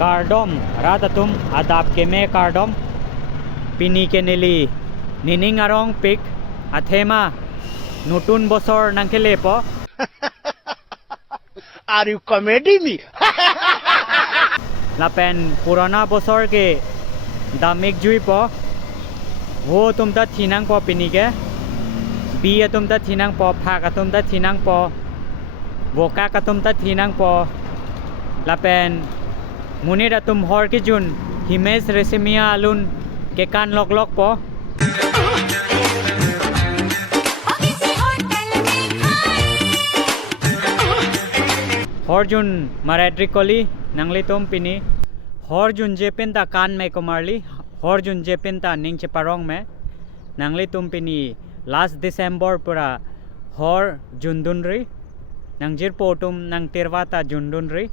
Kardom ratatum adap ke me kardom pini ke nili nining arong pik athema nutun bosor nangkele po Are you comedy me? lapen purana bosor ke damik jui po wo tumta thinang po pini ke bi atumta thinang po phak atumta thinang po boka katumta thinang po lapen munir atum hor ki jun himes resimia alun ke kan lok lok po hor jun maradri koli nangli tom pini hor jun jepin ta kan me komarli hor jun jepin ta ning che parong me nangli tum pini last December pura hor jundunri nangjir potum nang tirwata jundunri